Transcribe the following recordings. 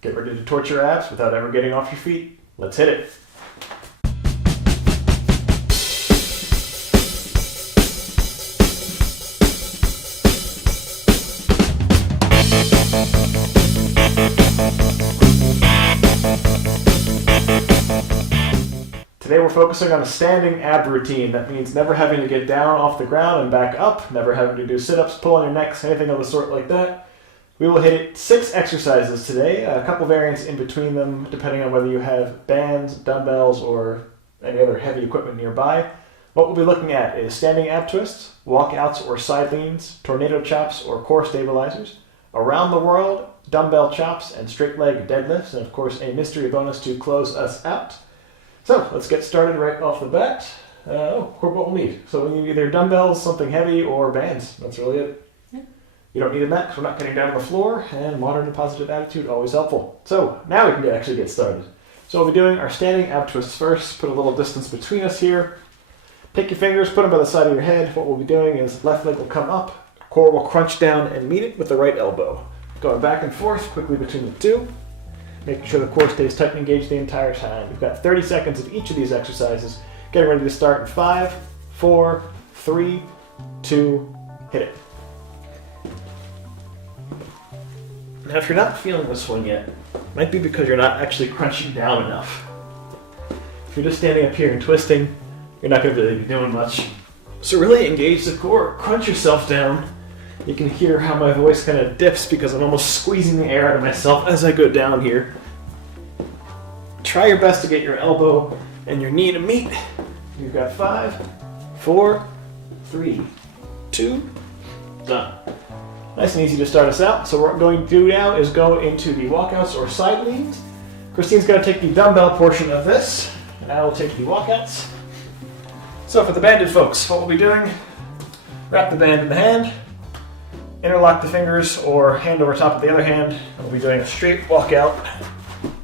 Get ready to torch your abs without ever getting off your feet. Let's hit it. Today we're focusing on a standing ab routine. That means never having to get down off the ground and back up, never having to do sit-ups, pull on your necks, anything of the sort like that. We will hit 6 exercises today, a couple variants in between them depending on whether you have bands, dumbbells, or any other heavy equipment nearby. What we'll be looking at is standing ab twists, walkouts or side leans, tornado chops or core stabilizers, around the world, dumbbell chops and straight leg deadlifts, and of course a mystery bonus to close us out. So let's get started right off the bat. What we'll need. So we need either dumbbells, something heavy, or bands. That's really it. Yeah. You don't need a mat because we're not getting down on the floor, and modern and positive attitude, always helpful. So now we can actually get started. So we'll be doing our standing ab twists first. Put a little distance between us here. Take your fingers, put them by the side of your head. What we'll be doing is left leg will come up, core will crunch down and meet it with the right elbow. Going back and forth quickly between the two. Making sure the core stays tight and engaged the entire time. We've got 30 seconds of each of these exercises. Getting ready to start in 5, 4, 3, 2, hit it. Now if you're not feeling this one yet, it might be because you're not actually crunching down enough. If you're just standing up here and twisting, you're not going to really be doing much. So really engage the core, crunch yourself down. You can hear how my voice kind of dips because I'm almost squeezing the air out of myself as I go down here. Try your best to get your elbow and your knee to meet. You've got 5, 4, 3, 2, done. Nice and easy to start us out. So what we're going to do now is go into the walkouts or side leans. Christine's going to take the dumbbell portion of this, and I will take the walkouts. So for the banded folks, what we'll be doing, wrap the band in the hand, interlock the fingers or hand over top of the other hand, and we'll be doing a straight walkout,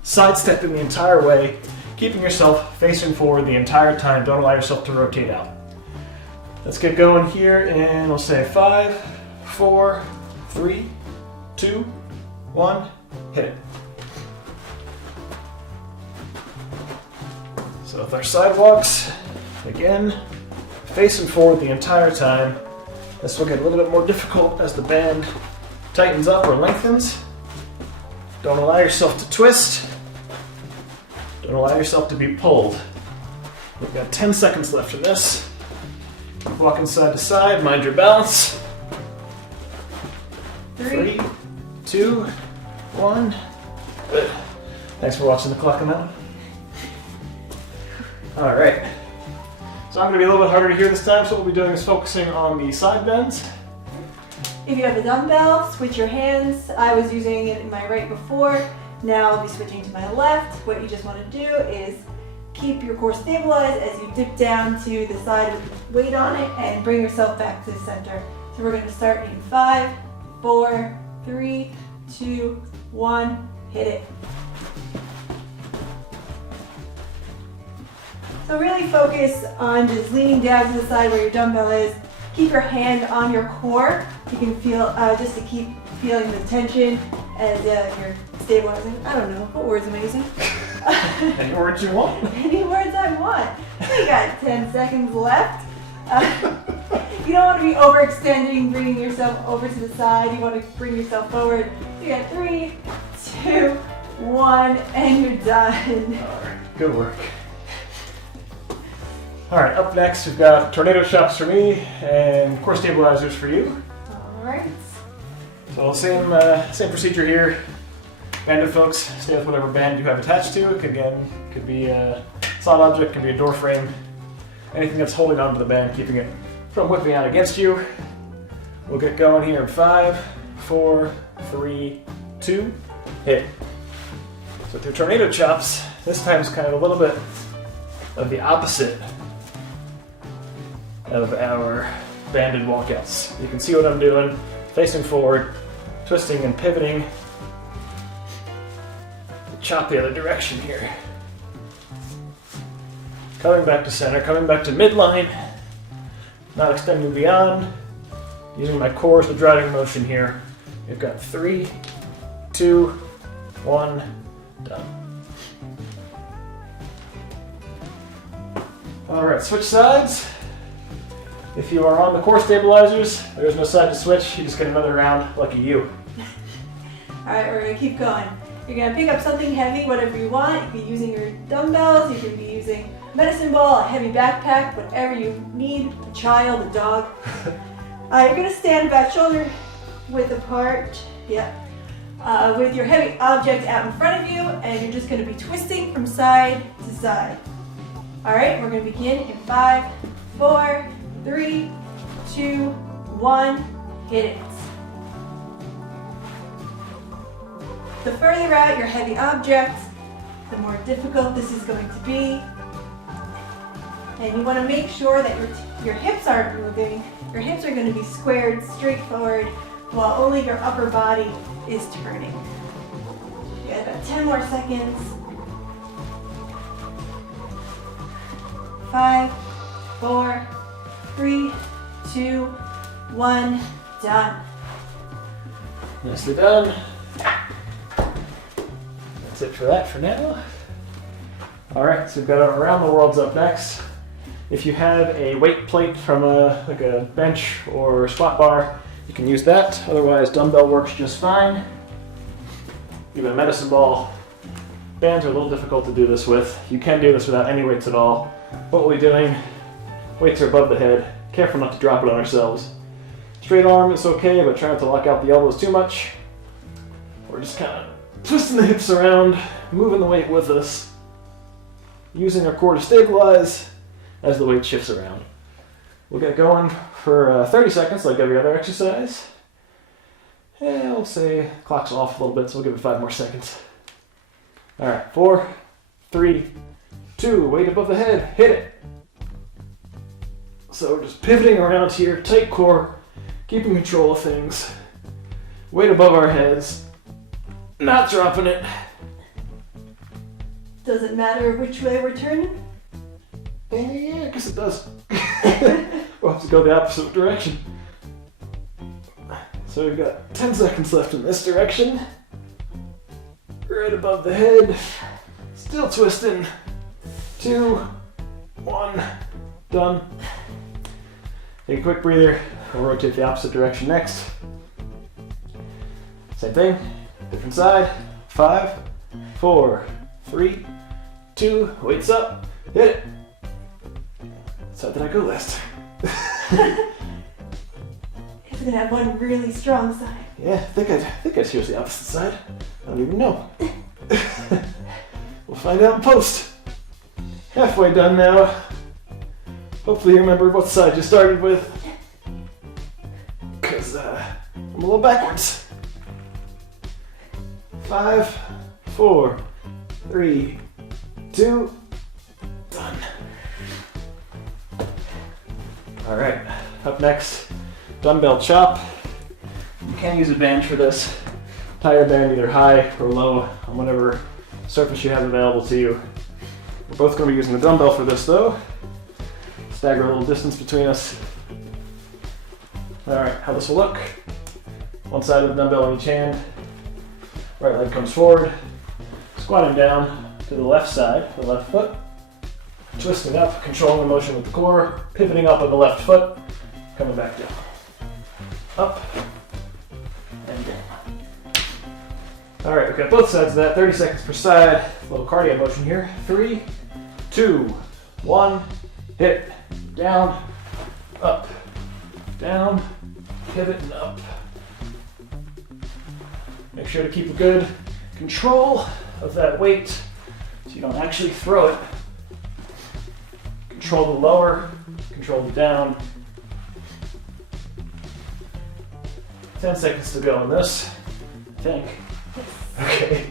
sidestepping the entire way, keeping yourself facing forward the entire time. Don't allow yourself to rotate out. Let's get going here, and we'll say 5, 4, 3, 2, 1, hit it. So with our sidewalks, again, facing forward the entire time. This will get a little bit more difficult as the band tightens up or lengthens. Don't allow yourself to twist. Don't allow yourself to be pulled. We've got 10 seconds left in this. Walking side to side, mind your balance. 3, 2, 1. Good. Thanks for watching the clock on that one. All right. So I'm going to be a little bit harder to hear this time, so what we'll be doing is focusing on the side bends. If you have a dumbbell, switch your hands. I was using it in my right before. Now I'll be switching to my left. What you just want to do is keep your core stabilized as you dip down to the side with weight on it and bring yourself back to the center. So we're going to start in 5, 4, 3, 2, 1, hit it. So really focus on just leaning down to the side where your dumbbell is. Keep your hand on your core. You can feel, just to keep feeling the tension as you're stabilizing. I don't know, what words am I using? Any words you want? Any words I want. We got 10 seconds left. You don't want to be overextending, bringing yourself over to the side. You want to bring yourself forward. You got 3, 2, 1, and you're done. All right, good work. All right, up next we've got tornado chops for me and core stabilizers for you. All right. So same procedure here. Banded folks, stay with whatever band you have attached to. It could be a solid object, could be a door frame, anything that's holding onto the band, keeping it from whipping out against you. We'll get going here in 5, 4, 3, 2, hit. So through tornado chops, this time is kind of a little bit of the opposite of our banded walkouts. You can see what I'm doing, facing forward, twisting and pivoting. Chop the other direction here. Coming back to center, coming back to midline, not extending beyond, using my core as the driving motion here. We've got 3, 2, 1, done. All right, switch sides. If you are on the core stabilizers, there's no side to switch. You just get another round, lucky you. All right, we're gonna keep going. You're gonna pick up something heavy, whatever you want. You can be using your dumbbells, you can be using a medicine ball, a heavy backpack, whatever you need, a child, a dog. You're gonna stand about shoulder width apart, with your heavy object out in front of you, and you're just gonna be twisting from side to side. All right, we're gonna begin in 5, 4, 3, 2, 1, hit it. The further out your heavy object, the more difficult this is going to be. And you want to make sure that your hips aren't moving. Your hips are going to be squared straight forward while only your upper body is turning. You got about 10 more seconds. 5, 4, 3, 2, 1, done. Nicely done. That's it for that for now. All right, so we've got our around the world's up next. If you have a weight plate from like a bench or squat bar, you can use that. Otherwise, dumbbell works just fine. Even a medicine ball. Bands are a little difficult to do this with. You can do this without any weights at all. What we'll be doing, weights are above the head. Careful not to drop it on ourselves. Straight arm is okay, but try not to lock out the elbows too much. We're just kind of twisting the hips around, moving the weight with us, using our core to stabilize as the weight shifts around. We'll get going for 30 seconds like every other exercise. And we'll say clock's off a little bit, so we'll give it 5 more seconds. All right, 4, 3, 2, weight above the head, hit it. So we're just pivoting around here, tight core, keeping control of things. Weight above our heads, not dropping it. Does it matter which way we're turning? Yeah, I guess it does. We'll have to go the opposite direction. So we've got 10 seconds left in this direction. Right above the head. Still twisting. 2, 1, done. Take a quick breather. We'll rotate the opposite direction next. Same thing, different side. 5, 4, 3, 2, weights up, hit it. So did I go last? If we're gonna have one really strong side. Yeah, I think I'd choose the opposite side. I don't even know. We'll find out in post. Halfway done now. Hopefully you remember what side you started with. Cause I'm a little backwards. 5, 4, 3, 2, done. All right, up next, dumbbell chop. You can use a band for this. Tie your band either high or low on whatever surface you have available to you. We're both going to be using the dumbbell for this though. Stagger a little distance between us. All right, how this will look. One side of the dumbbell in each hand. Right leg comes forward. Squatting down to the left side, the left foot. Twisting up, controlling the motion with the core. Pivoting up with the left foot. Coming back down. Up and down. All right, we've got both sides of that. 30 seconds per side. A little cardio motion here. 3, 2, 1. Hit it. Down, up, down, pivot and up. Make sure to keep a good control of that weight so you don't actually throw it. Control the lower, control the down. 10 seconds to go on this, I think. Okay.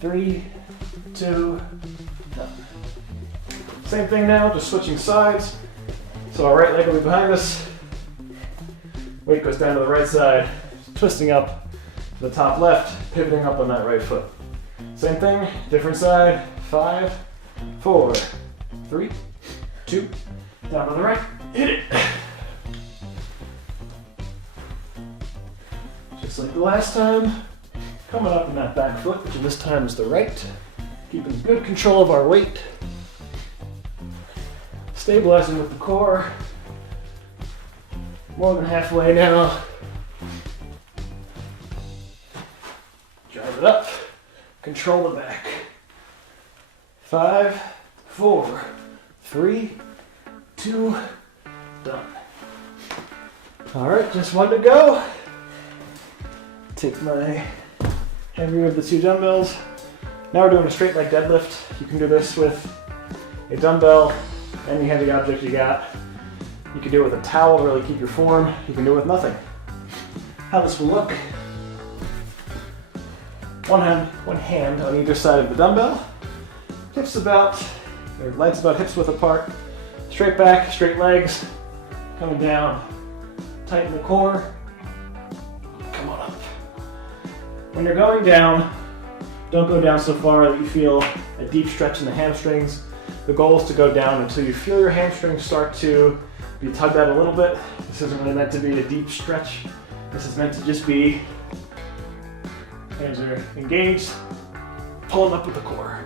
3, 2, done. Same thing now, just switching sides. So our right leg will be behind us. Weight goes down to the right side, twisting up to the top left, pivoting up on that right foot. Same thing, different side. 5, 4, 3, 2, down to the right, hit it. Just Just like the last time, coming up in that back foot, which this time is the right. Keeping good control of our weight. Stabilizing with the core. More than halfway now. Drive it up. Control the back. 5, 4, 3, 2, done. All right, just one to go. Take my heavier of the 2 dumbbells. Now we're doing a straight leg deadlift. You can do this with a dumbbell, any heavy object you got. You can do it with a towel to really keep your form. You can do it with nothing. How this will look. One hand on either side of the dumbbell. Hips about, or legs about hips width apart. Straight back, straight legs. Coming down. Tighten the core. Come on up. When you're going down, don't go down so far that you feel a deep stretch in the hamstrings. The goal is to go down until you feel your hamstrings start to be tugged out a little bit. This isn't really meant to be a deep stretch. This is meant to just be, hands are engaged, pulling up with the core.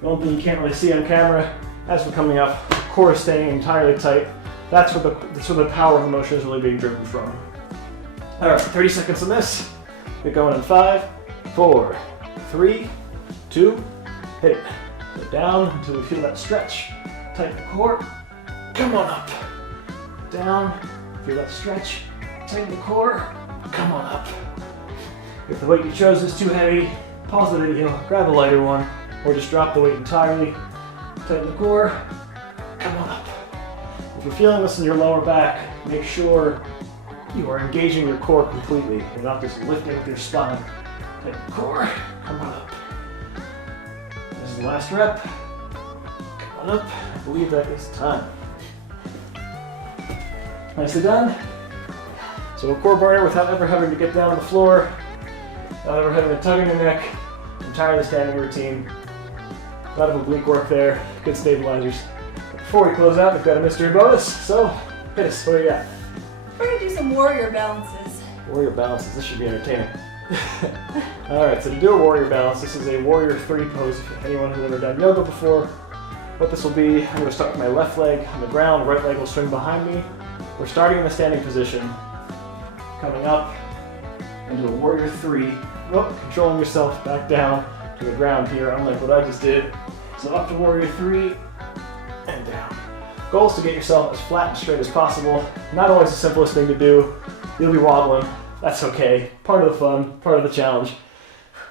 The one thing you can't really see on camera, as we're coming up, core is staying entirely tight. That's where the power of the motion is really being driven from. All right, 30 seconds on this. We're going in 5, 4, 3, 2, hit it. Go down until we feel that stretch. Tighten the core. Come on up. Down. Feel that stretch. Tighten the core. Come on up. If the weight you chose is too heavy, pause the video, grab a lighter one, or just drop the weight entirely. Tighten the core. Come on up. If you're feeling this in your lower back, make sure you are engaging your core completely. You're not just lifting with your spine. Tighten the core. Come on up. This is the last rep. Come on up. I believe that is time. Nicely done. So a core burner without ever having to get down on the floor, without ever having a tug in your neck, entirely standing routine. A lot of oblique work there, good stabilizers. Before we close out, we've got a mystery bonus, so hit us, what do you got? We're gonna do some warrior balances. Warrior balances, this should be entertaining. Alright, so to do a warrior balance, this is a warrior 3 pose. If anyone who's ever done yoga before, what this will be, I'm going to start with my left leg on the ground, right leg will swing behind me. We're starting in the standing position, coming up into a warrior 3, controlling yourself back down to the ground here, unlike what I just did. So up to warrior 3, and down. Goal is to get yourself as flat and straight as possible. Not always the simplest thing to do. You'll be wobbling. That's okay. Part of the fun, part of the challenge.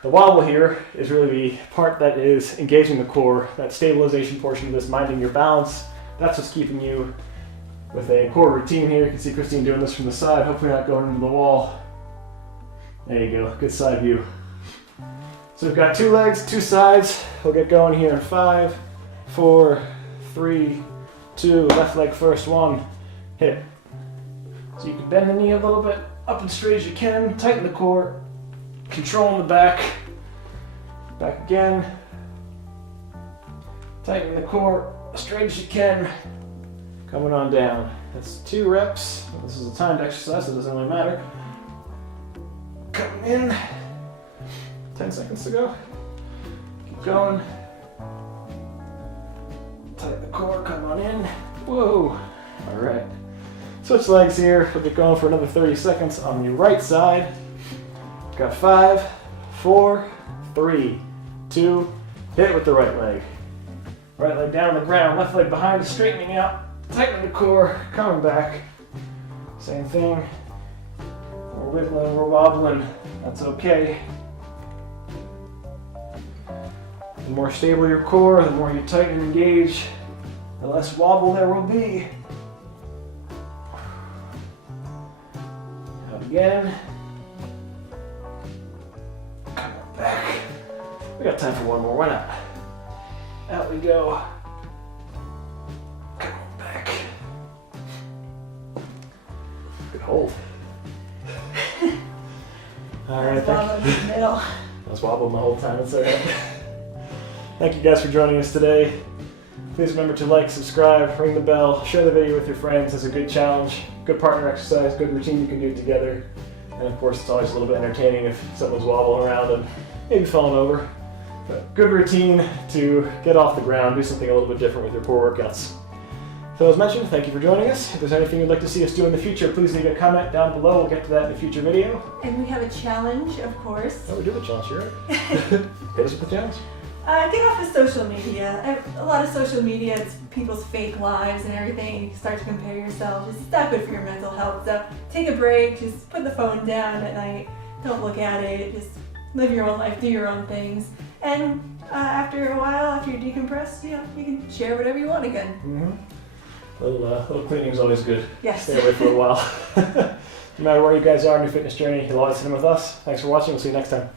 The wobble here is really the part that is engaging the core, that stabilization portion of this, minding your balance. That's what's keeping you with a core routine here. You can see Christine doing this from the side, hopefully not going into the wall. There you go, good side view. So we've got 2 legs, 2 sides. We'll get going here in 5, 4, 3, 2, left leg first, 1, hit. So you can bend the knee a little bit, up and straight as you can, tighten the core, controlling the back, back again, tighten the core, as straight as you can, coming on down. That's 2 reps, this is a timed exercise, so it doesn't really matter. Coming in, 10 seconds to go, keep going. Tighten the core, come on in. Whoa. All right. Switch legs here. We'll get going for another 30 seconds on the right side. Got 5, 4, 3, 2, hit with the right leg. Right leg down on the ground, left leg behind, straightening out, tightening the core, coming back. Same thing. We're wiggling, we're wobbling. That's okay. The more stable your core, the more you tighten and engage, the less wobble there will be. Out again. Come on back. We got time for one more, why not? Out we go. Come on back. Good hold. All right, thank you. Middle. I was wobbling the whole time, it's all right. Thank you guys for joining us today. Please remember to like, subscribe, ring the bell, share the video with your friends. It's a good challenge, good partner exercise, good routine you can do together. And of course, it's always a little bit entertaining if someone's wobbling around and maybe falling over. But good routine to get off the ground, do something a little bit different with your core workouts. So as mentioned, thank you for joining us. If there's anything you'd like to see us do in the future, please leave a comment down below. We'll get to that in a future video. And we have a challenge, of course. Oh, we do have a challenge, you're right. Hit us with the challenge. Get off of social media. A lot of social media, it's people's fake lives and everything. You start to compare yourself. It's not good for your mental health. So take a break. Just put the phone down at night. Don't look at it. Just live your own life. Do your own things. And after a while, after you decompress, you can share whatever you want again. Mm-hmm. Little cleaning is always good. Yes. Stay away for a while. No matter where you guys are in your fitness journey, you'll always hit them with us. Thanks for watching. We'll see you next time.